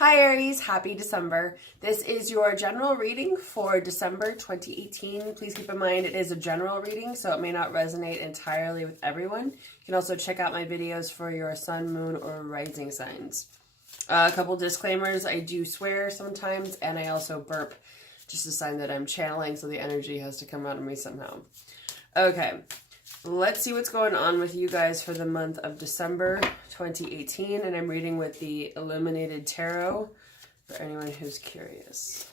Hi Aries, happy December. This is your general reading for December 2018. Please keep in mind it is a general reading, so it may not resonate entirely with everyone. You can also check out my videos for your sun, moon, or rising signs. A couple disclaimers, I do swear sometimes, and I also burp, just a sign that I'm channeling, so the energy has to come out of me somehow. Okay. Let's see what's going on with you guys for the month of December 2018. And I'm reading with the Illuminated Tarot for anyone who's curious.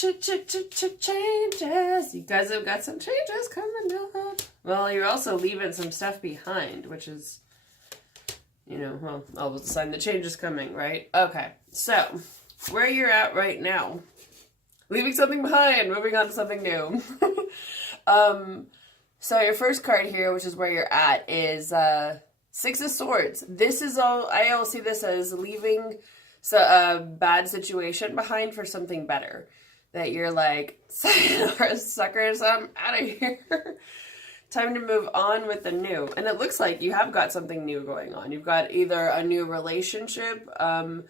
Changes. You guys have got some changes coming up. Well, you're also leaving some stuff behind, which is, well, always a sign that change is coming, right? Okay, so where you're at right now, leaving something behind, moving on to something new. So your first card here, which is where you're at, is Six of Swords. This is I all see this as leaving a bad situation behind for something better. That you're like, sayonara, suckers, I'm out of here. Time to move on with the new. And it looks like you have got something new going on. You've got either a new relationship, some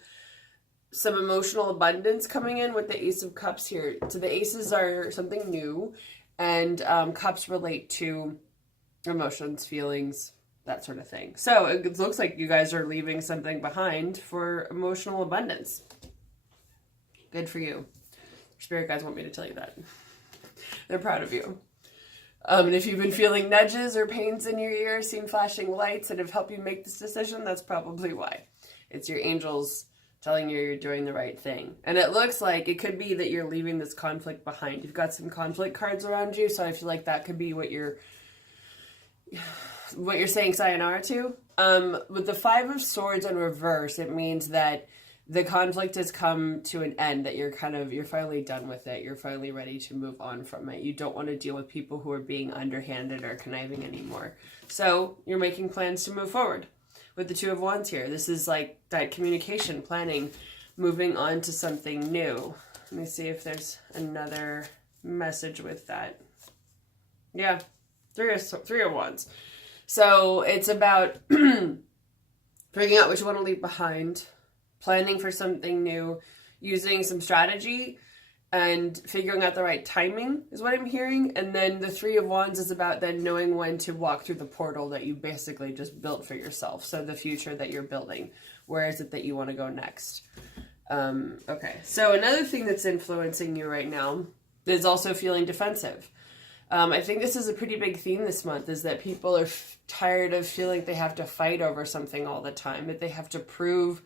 emotional abundance coming in with the Ace of Cups here. So the aces are something new, and cups relate to emotions, feelings, that sort of thing. So it looks like you guys are leaving something behind for emotional abundance. Good for you. Spirit guides want me to tell you that. They're proud of you. And if you've been feeling nudges or pains in your ear, seen flashing lights that have helped you make this decision, that's probably why. It's your angels telling you you're doing the right thing. And it looks like it could be that you're leaving this conflict behind. You've got some conflict cards around you, so I feel like that could be what you're saying sayonara to. With the Five of Swords in reverse, it means that the conflict has come to an end, that you're finally done with it. You're finally ready to move on from it. You don't want to deal with people who are being underhanded or conniving anymore. So you're making plans to move forward. With the Two of Wands here, this is like that communication, planning, moving on to something new. Let me see if there's another message with that. Yeah, Three of Wands. So it's about figuring out what you want to leave behind, planning for something new, using some strategy, and figuring out the right timing is what I'm hearing. And then the Three of Wands is about then knowing when to walk through the portal that you basically just built for yourself. So the future that you're building. Where is it that you want to go next? Okay, so another thing that's influencing you right now is also feeling defensive. I think this is a pretty big theme this month, is that people are tired of feeling they have to fight over something all the time, that they have to prove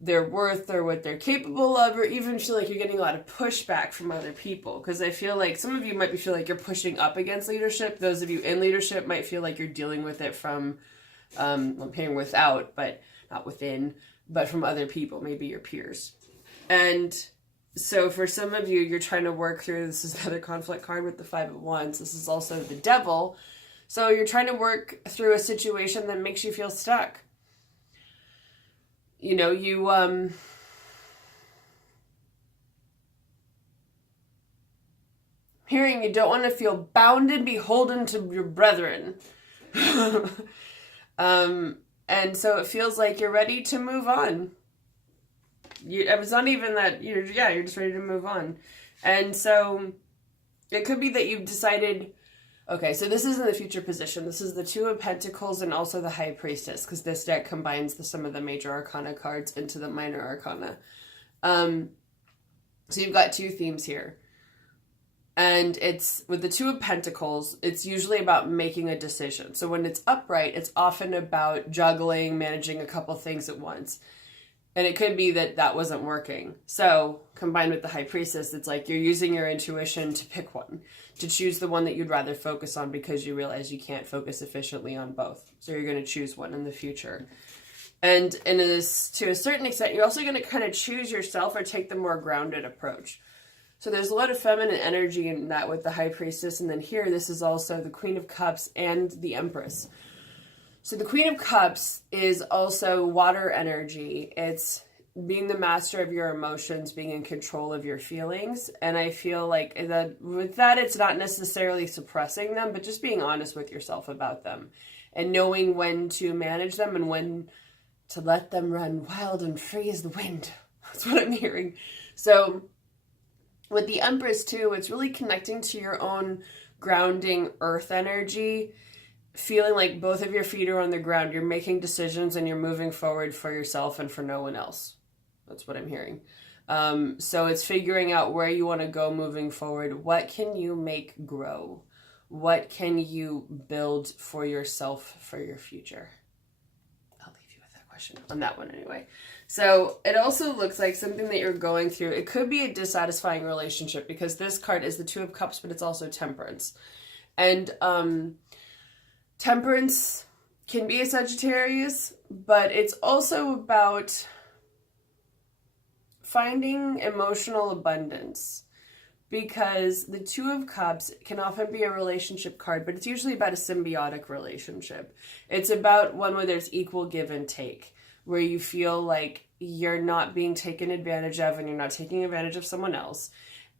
their worth or what they're capable of, or even feel like you're getting a lot of pushback from other people. Because I feel like some of you might feel like you're pushing up against leadership. Those of you in leadership might feel like you're dealing with it from, I'm hearing without, but not within, but from other people, maybe your peers. And so for some of you, you're trying to work through, this is another conflict card with the Five of Wands. This is also the Devil. So you're trying to work through a situation that makes you feel stuck. Hearing you don't want to feel bound and beholden to your brethren. And so it feels like you're ready to move on. It's not even that you're just ready to move on. And so it could be that you've decided, okay, so this isn't the future position. This is the Two of Pentacles and also the High Priestess, because this deck combines some of the major arcana cards into the minor arcana. So you've got two themes here. And it's with the Two of Pentacles, it's usually about making a decision. So when it's upright, it's often about juggling, managing a couple things at once. And it could be that that wasn't working. So combined with the High Priestess, it's like you're using your intuition to pick one, to choose the one that you'd rather focus on because you realize you can't focus efficiently on both. So you're going to choose one in the future. And to a certain extent, you're also going to kind of choose yourself or take the more grounded approach. So there's a lot of feminine energy in that with the High Priestess. And then here, this is also the Queen of Cups and the Empress. So the Queen of Cups is also water energy. It's being the master of your emotions, being in control of your feelings. And I feel like that with that, it's not necessarily suppressing them, but just being honest with yourself about them and knowing when to manage them and when to let them run wild and free as the wind. That's what I'm hearing. So with the Empress too, it's really connecting to your own grounding earth energy, feeling like both of your feet are on the ground. You're making decisions and you're moving forward for yourself and for no one else. That's what I'm hearing. So it's figuring out where you want to go moving forward. What can you make grow? What can you build for yourself for your future? I'll leave you with that question on that one anyway. So it also looks like something that you're going through. It could be a dissatisfying relationship because this card is the Two of Cups, but it's also Temperance. And Temperance can be a Sagittarius, but it's also about finding emotional abundance, because the Two of Cups can often be a relationship card, but it's usually about a symbiotic relationship. It's about one where there's equal give and take, where you feel like you're not being taken advantage of and you're not taking advantage of someone else.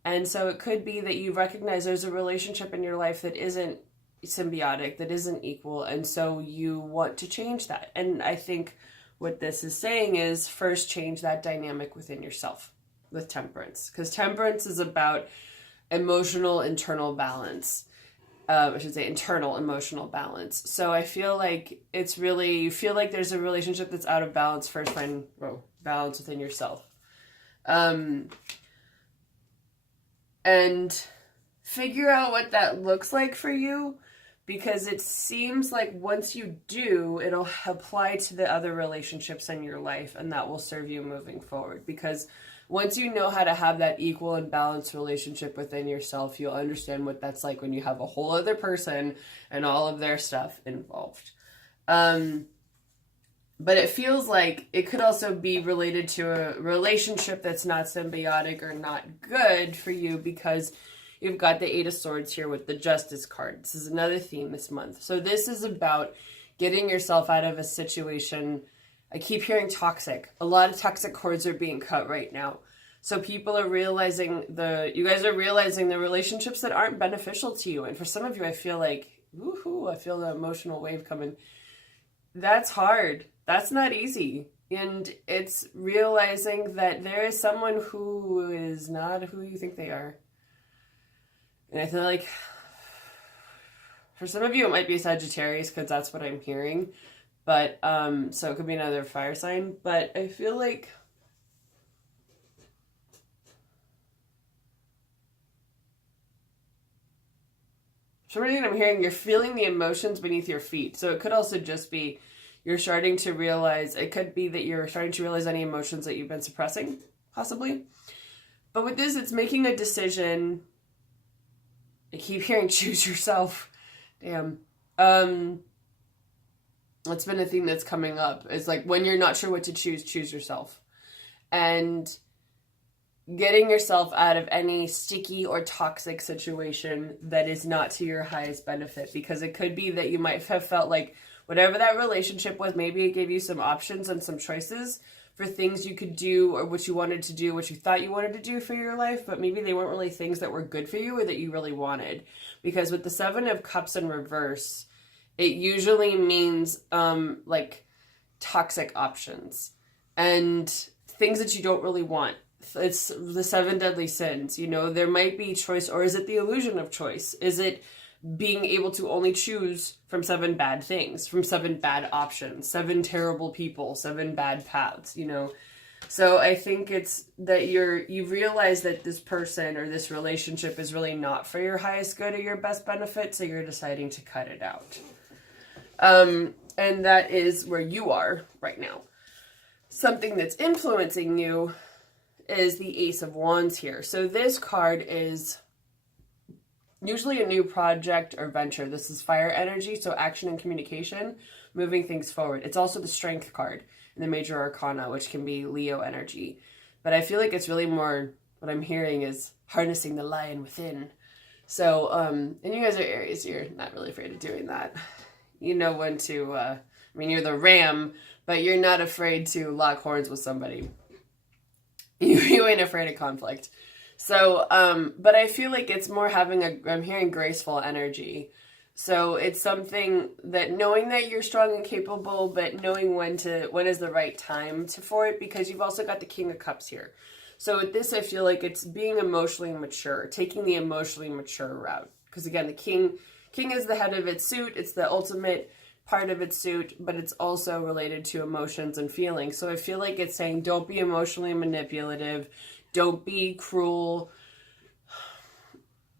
And so it could be that you recognize there's a relationship in your life that isn't symbiotic, that isn't equal, and so you want to change that. And I think what this is saying is first change that dynamic within yourself with Temperance, because Temperance is about emotional internal balance. I should say internal emotional balance. So I feel like it's really, you feel like there's a relationship that's out of balance. First find balance within yourself. And figure out what that looks like for you, because it seems like once you do, it'll apply to the other relationships in your life, and that will serve you moving forward. Because once you know how to have that equal and balanced relationship within yourself, you'll understand what that's like when you have a whole other person and all of their stuff involved. But it feels like it could also be related to a relationship that's not symbiotic or not good for you, because you've got the Eight of Swords here with the Justice card. This is another theme this month. So this is about getting yourself out of a situation. I keep hearing toxic. A lot of toxic cords are being cut right now. So people are realizing you guys are realizing the relationships that aren't beneficial to you. And for some of you, I feel like, woohoo, I feel the emotional wave coming. That's hard. That's not easy. And it's realizing that there is someone who is not who you think they are. And I feel like for some of you, it might be Sagittarius, because that's what I'm hearing. But, so it could be another fire sign. But I feel like for some reason I'm hearing you're feeling the emotions beneath your feet. So it could also just be you're starting to realize, it could be that you're starting to realize any emotions that you've been suppressing, possibly. But with this, it's making a decision. I keep hearing choose yourself. Damn. It's been a theme that's coming up. It's like when you're not sure what to choose, choose yourself. And getting yourself out of any sticky or toxic situation that is not to your highest benefit. Because it could be that you might have felt like whatever that relationship was, maybe it gave you some options and some choices for things you could do, or what you wanted to do, what you thought you wanted to do for your life, but maybe they weren't really things that were good for you or that you really wanted. Because with the Seven of Cups in reverse, it usually means like toxic options and things that you don't really want. It's the 7 deadly sins. You know, there might be choice, or is it the illusion of choice? Is it being able to only choose from 7 bad things, from 7 bad options, 7 terrible people, 7 bad paths, you know? So I think it's that you realize that this person or this relationship is really not for your highest good or your best benefit, so you're deciding to cut it out. And that is where you are right now. Something that's influencing you is the Ace of Wands here. So this card is usually a new project or venture. This is fire energy, so action and communication, moving things forward. It's also the Strength card in the Major Arcana, which can be Leo energy. But I feel like it's really more, what I'm hearing is harnessing the lion within. So, and you guys are Aries, you're not really afraid of doing that. You know when to, you're the ram, but you're not afraid to lock horns with somebody. You ain't afraid of conflict. So, but I feel like it's more I'm hearing graceful energy. So it's something that knowing that you're strong and capable, but knowing when is the right time for it, because you've also got the King of Cups here. So with this, I feel like it's being emotionally mature, taking the emotionally mature route. Because again, the King is the head of its suit. It's the ultimate part of its suit, but it's also related to emotions and feelings. So I feel like it's saying, don't be emotionally manipulative. Don't be cruel.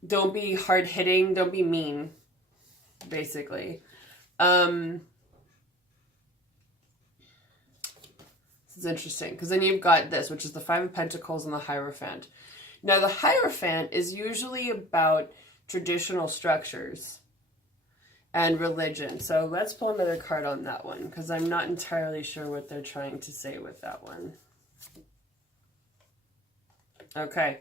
Don't be hard-hitting. Don't be mean, basically. This is interesting, because then you've got this, which is the Five of Pentacles and the Hierophant. Now, the Hierophant is usually about traditional structures and religion. So let's pull another card on that one, because I'm not entirely sure what they're trying to say with that one. Okay.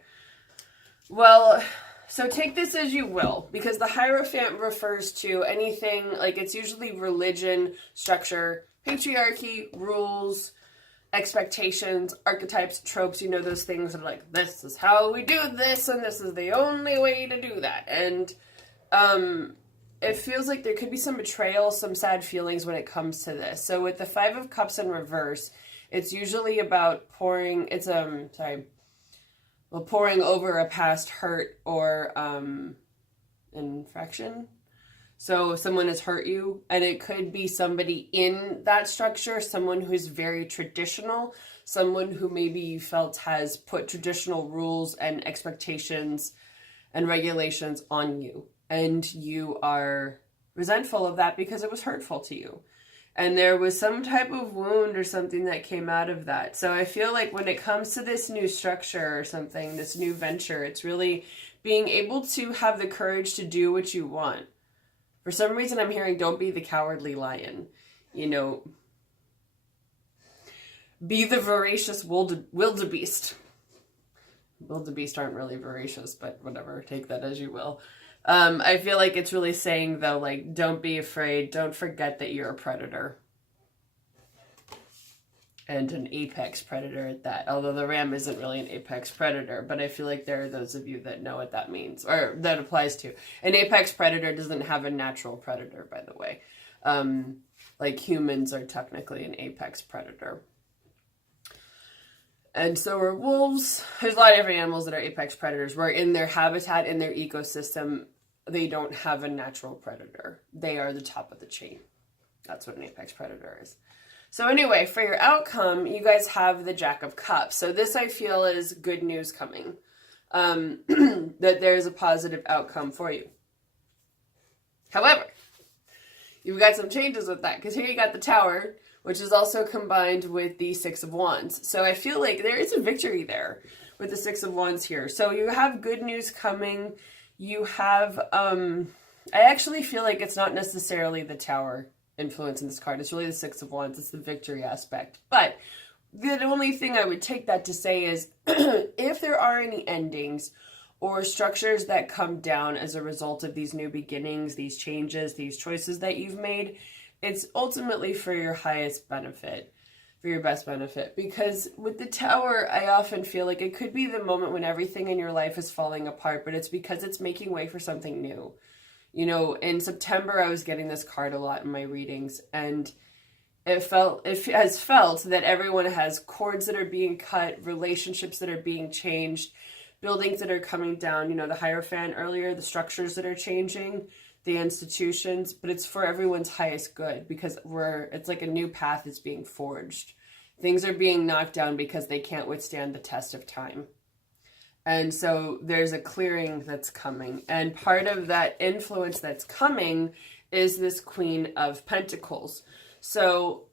Well, so take this as you will, because the Hierophant refers to anything, like it's usually religion, structure, patriarchy, rules, expectations, archetypes, tropes, you know, those things that are like, this is how we do this, and this is the only way to do that. And it feels like there could be some betrayal, some sad feelings when it comes to this. So with the Five of Cups in reverse, it's usually about pouring over a past hurt or infraction. So someone has hurt you, and it could be somebody in that structure, someone who's very traditional, someone who maybe you felt has put traditional rules and expectations and regulations on you. And you are resentful of that because it was hurtful to you. And there was some type of wound or something that came out of that. So I feel like when it comes to this new structure or something, this new venture, it's really being able to have the courage to do what you want. For some reason, I'm hearing, don't be the cowardly lion. You know, be the voracious wildebeest. Wildebeest aren't really voracious, but whatever, take that as you will. I feel like it's really saying, though, like, don't be afraid. Don't forget that you're a predator. And an apex predator at that. Although the ram isn't really an apex predator, but I feel like there are those of you that know what that means, or that applies to. An apex predator doesn't have a natural predator, by the way. Like humans are technically an apex predator. And so are wolves. There's a lot of different animals that are apex predators, where in their habitat, in their ecosystem, they don't have a natural predator. They are the top of the chain. That's what an apex predator is. So anyway, for your outcome, you guys have the Jack of Cups. So this, I feel, is good news coming. That there's a positive outcome for you. However, you've got some changes with that, because here you got the Tower, which is also combined with the Six of Wands. So I feel like there is a victory there with the Six of Wands here. So you have good news coming. You have, I actually feel like it's not necessarily the Tower influence in this card. It's really the Six of Wands. It's the victory aspect. But the only thing I would take that to say is if there are any endings or structures that come down as a result of these new beginnings, these changes, these choices that you've made, it's ultimately for your highest benefit, for your best benefit. Because with the Tower, I often feel like it could be the moment when everything in your life is falling apart, but it's because it's making way for something new. You know, in September, I was getting this card a lot in my readings, and it has felt that everyone has cords that are being cut, relationships that are being changed, buildings that are coming down, you know, the Hierophant earlier, the structures that are changing, the institutions, but it's for everyone's highest good, because it's like a new path is being forged. Things are being knocked down because they can't withstand the test of time. And so there's a clearing that's coming. And part of that influence that's coming is this Queen of Pentacles. So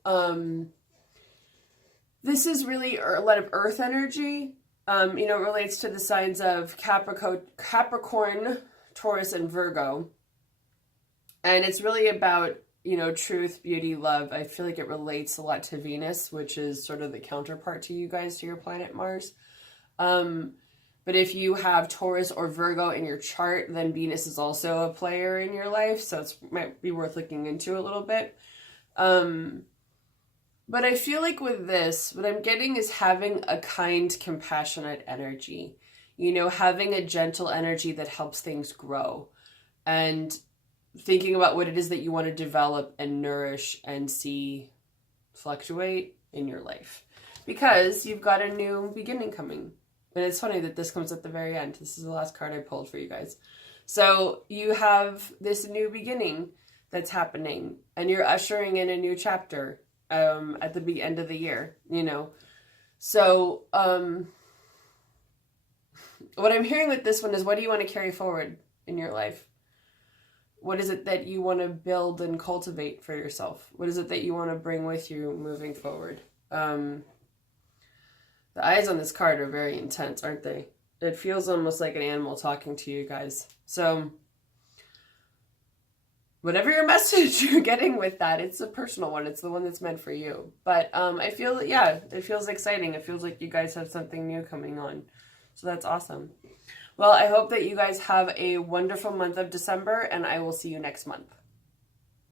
this is really a lot of earth energy. You know, it relates to the signs of Capricorn, Taurus, and Virgo. And it's really about, you know, truth, beauty, love. I feel like it relates a lot to Venus, which is sort of the counterpart to you guys, to your planet Mars. But if you have Taurus or Virgo in your chart, then Venus is also a player in your life. So it might be worth looking into a little bit. But I feel like with this, what I'm getting is having a kind, compassionate energy. You know, having a gentle energy that helps things grow. And thinking about what it is that you want to develop and nourish and see fluctuate in your life. Because you've got a new beginning coming. And it's funny that this comes at the very end. This is the last card I pulled for you guys. So you have this new beginning that's happening. And you're ushering in a new chapter at the end of the year, you know. So what I'm hearing with this one is, what do you want to carry forward in your life? What is it that you want to build and cultivate for yourself? What is it that you want to bring with you moving forward? The eyes on this card are very intense, aren't they? It feels almost like an animal talking to you guys. So whatever your message you're getting with that, it's a personal one. It's the one that's meant for you. But I feel, yeah, it feels exciting. It feels like you guys have something new coming on. So that's awesome. Well, I hope that you guys have a wonderful month of December, and I will see you next month.